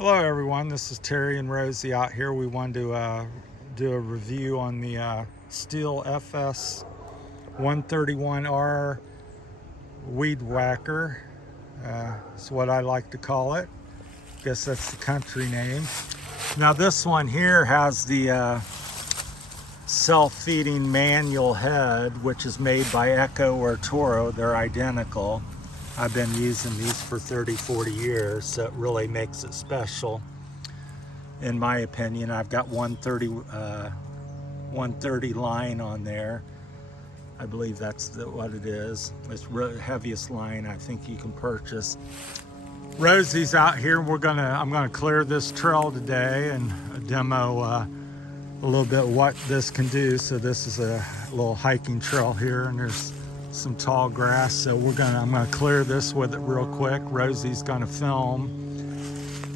Hello everyone, this is Terry and Rosie out here. We wanted to do a review on the Stihl FS 131R Weed Whacker. It's what I like to call it. Guess that's the country name. Now this one here has the self-feeding manual head, which is made by Echo or Toro. They're identical. I've been using these for 30-40 years, so it really makes it special. In my opinion, I've got 130 line on there. I believe that's what it is. It's the heaviest line I think you can purchase. Rosie's out here. I'm gonna clear this trail today and demo a little bit what this can do. So this is a little hiking trail here, and there's some tall grass. So I'm gonna clear this with it real quick. Rosie's gonna film,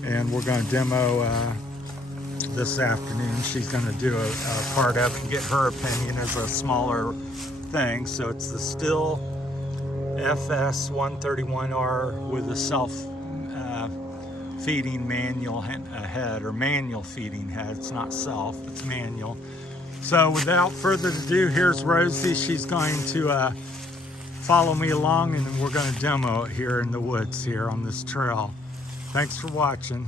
and we're gonna demo this afternoon. She's gonna do a part of it and get her opinion as a smaller thing. So it's the Stihl FS 131R with a self feeding manual head, or manual feeding head. It's not self, it's manual. So without further ado, here's Rosie. She's going to follow me along, and we're going to demo it here in the woods here on this trail. Thanks for watching.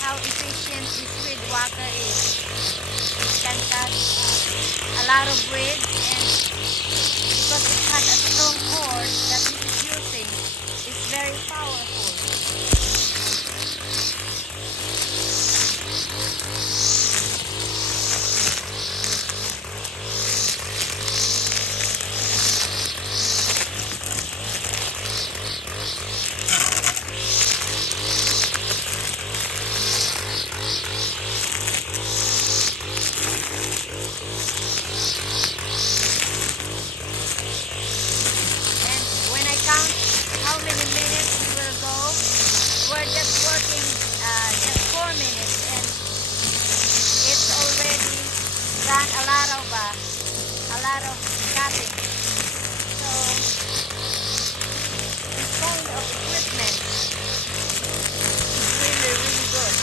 How efficient this weed whacker is. It can cut a lot of weed, and because it has a strong cord that it is using, it's very powerful. How many minutes we will go? We're just working just 4 minutes, and it's already done a lot of cutting. So this kind of equipment is really good.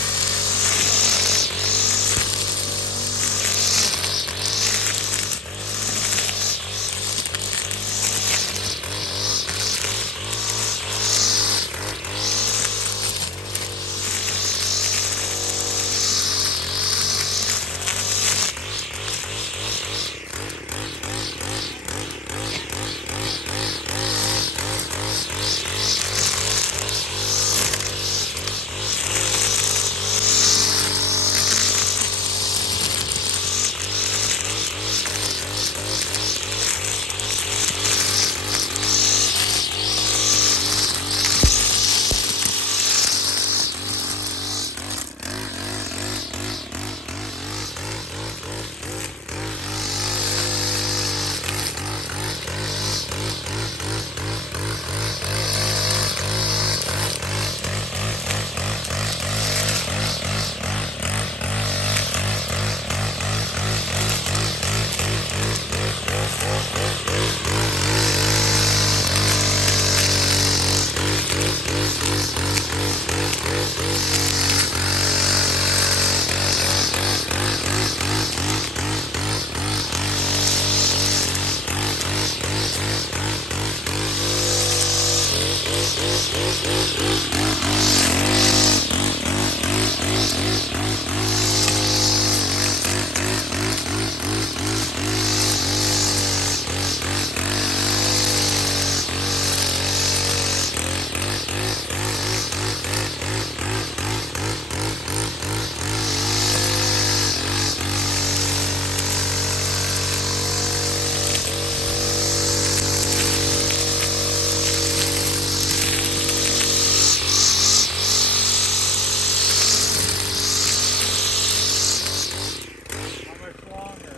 How much longer?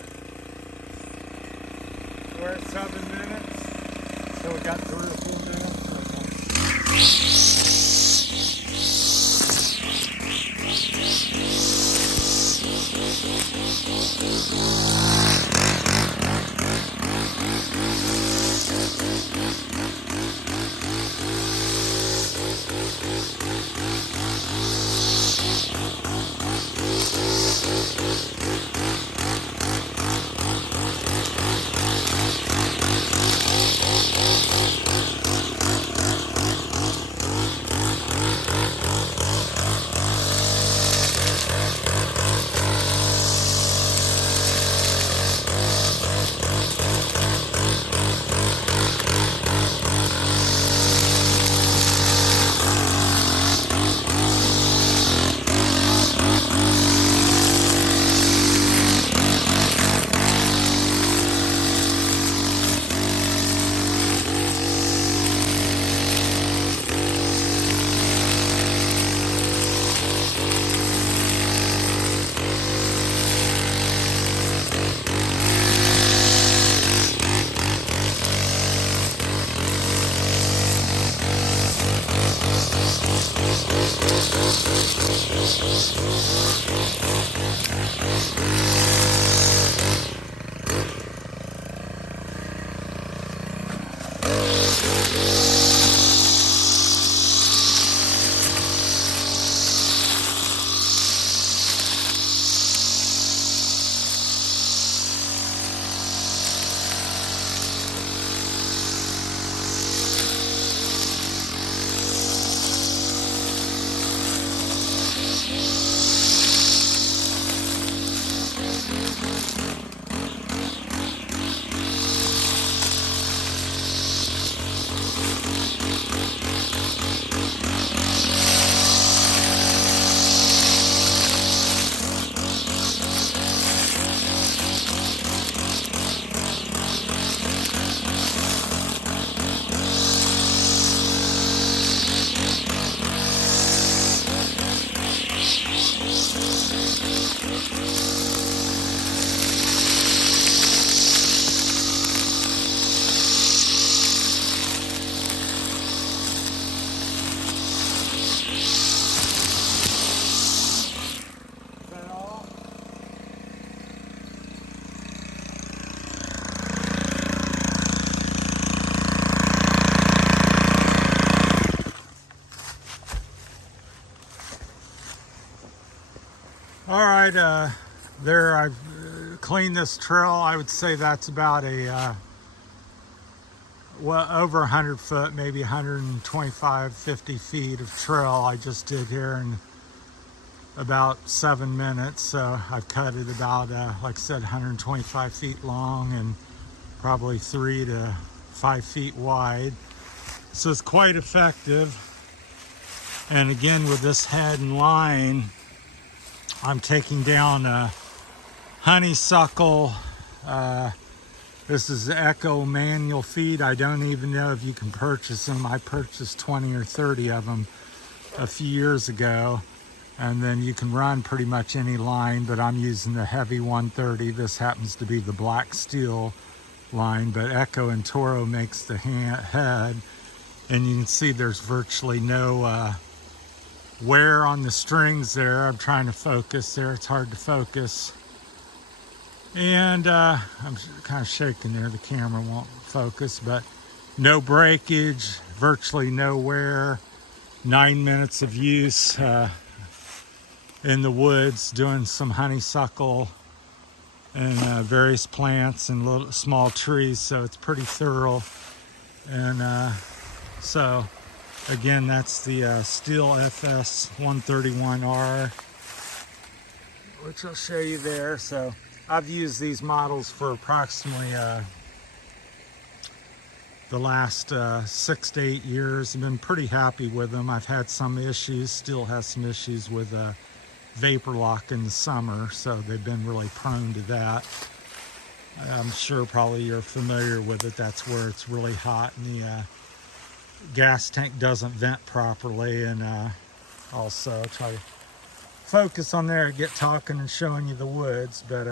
We're at 7 minutes, so we got 3 or 4 minutes. All right, there I've cleaned this trail. I would say that's about a well over 100 foot, maybe 125, 50 feet of trail I just did here in about 7 minutes. So I've cut it about, like I said, 125 feet long and probably 3 to 5 feet wide. So it's quite effective. And again, with this head and line, I'm taking down a honeysuckle. This is the Echo manual feed. I don't even know if you can purchase them. I purchased 20 or 30 of them a few years ago. And then you can run pretty much any line, but I'm using the heavy 130. This happens to be the black Stihl line, but Echo and Toro makes the head. And you can see there's virtually no wear on the strings there. I'm trying to focus there. It's hard to focus. And I'm kind of shaking there. The camera won't focus, but no breakage, virtually no wear, 9 minutes of use in the woods doing some honeysuckle and various plants and little small trees, so it's pretty thorough. And so again, that's the Stihl FS 131R, which I'll show you there. So I've used these models for approximately the last 6 to 8 years. I've been pretty happy with them. I've had some issues, still has some issues with vapor lock in the summer, so they've been really prone to that. I'm sure probably you're familiar with it. That's where it's really hot and the gas tank doesn't vent properly. And also try to focus on there, get talking and showing you the woods. But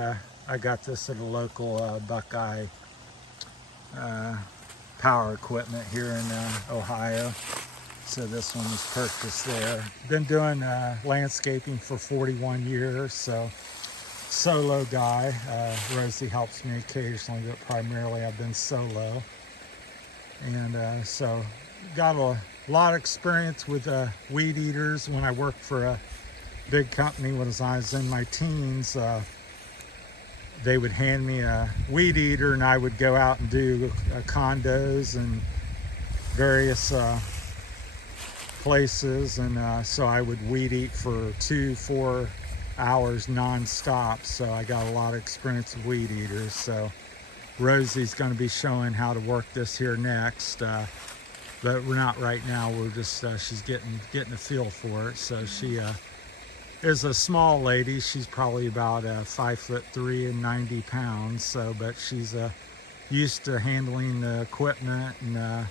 I got this at a local Buckeye power equipment here in Ohio. So this one was purchased there. Been doing landscaping for 41 years, so solo guy. Rosie helps me occasionally, but primarily I've been solo. And so got a lot of experience with weed eaters. When I worked for a big company when I was in my teens, they would hand me a weed eater and I would go out and do condos and various places, and so I would weed eat for 2-4 hours non-stop. So I got a lot of experience with weed eaters. So Rosie's going to be showing how to work this here next, but we're not right now. We're just she's getting a feel for it. So she is a small lady. She's probably about 5'3" and 90 pounds. So, but she's used to handling the equipment, and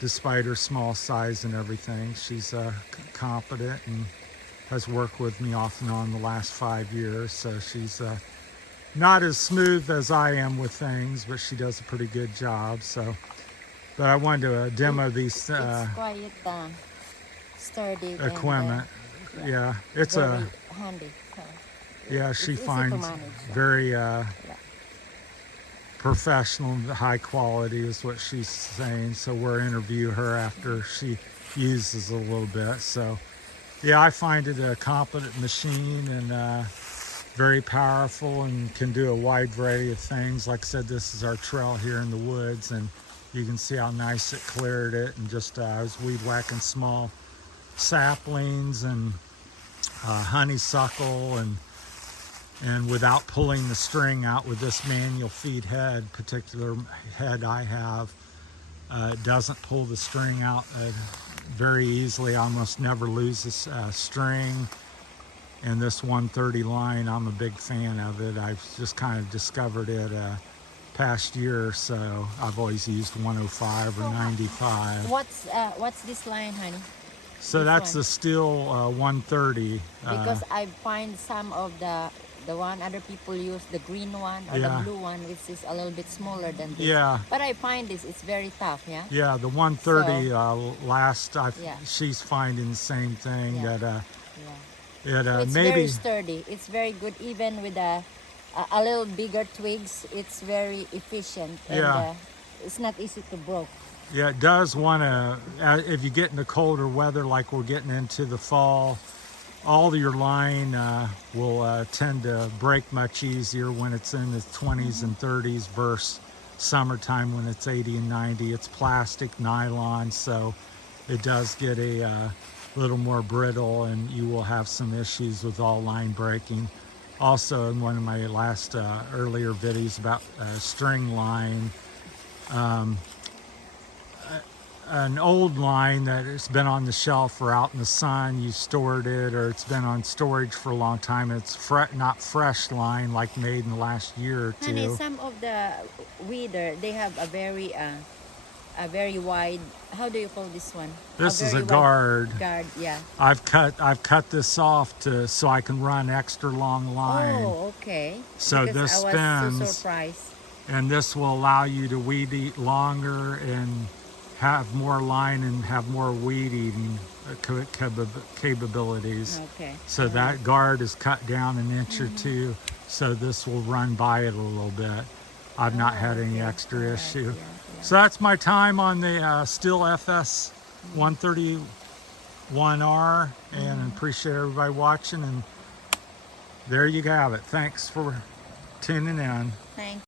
despite her small size and everything, she's competent and has worked with me off and on the last 5 years. So she's not as smooth as I am with things, but she does a pretty good job. So, but I wanted to demo these It's quite sturdy equipment. And, yeah, it's very handy. Yeah, she It's easy to finds manage, yeah. very professional, high quality is what she's saying. So we'll interview her after she uses a little bit. So yeah, I find it a competent machine and very powerful and can do a wide variety of things. Like I said, this is our trail here in the woods, and you can see how nice it cleared it. And just I was weed whacking small saplings and honeysuckle, and without pulling the string out with this manual feed head, particular head I have, it doesn't pull the string out very easily. I almost never lose this string. And this 130 line, I'm a big fan of it. I've just kind of discovered it past year or so. I've always used 105 or 95. What's this line, honey? So This that's one. the Stihl 130. Because I find some of the one other people use, the green one or Yeah. the blue one, which is a little bit smaller than this. Yeah. But I find it's very tough, yeah? Yeah, the 130 Yeah. she's finding the same thing. Yeah. That Yeah. it So it's maybe very sturdy. It's very good, even with a little bigger twigs. It's very efficient. And Yeah. it's not easy to break. yeah, it does want to, if you get into colder weather like we're getting into the fall, all of your line will tend to break much easier when it's in the 20s and 30s versus summertime when it's 80 and 90. It's plastic, nylon, so it does get a little more brittle, and you will have some issues with all line breaking. Also, in one of my last earlier videos about string line, an old line that has been on the shelf or out in the sun, you stored it, or it's been on storage for a long time. It's not fresh line, like made in the last year or two. Honey, some of the weeder, they have a very wide, how do you call this one? This is very a wide guard. Guard, yeah. I've cut this off so I can run extra long line. Oh, okay. So Because this I was spins. so surprised. And this will allow you to weed eat longer and have more line and have more weed eating capabilities. Okay. So that guard is cut down an inch or two, so this will run by it a little bit. I've not had any extra issue. Yeah. So that's my time on the Stihl FS 130 1R, and appreciate everybody watching. And there you have it. Thanks for tuning in. Thank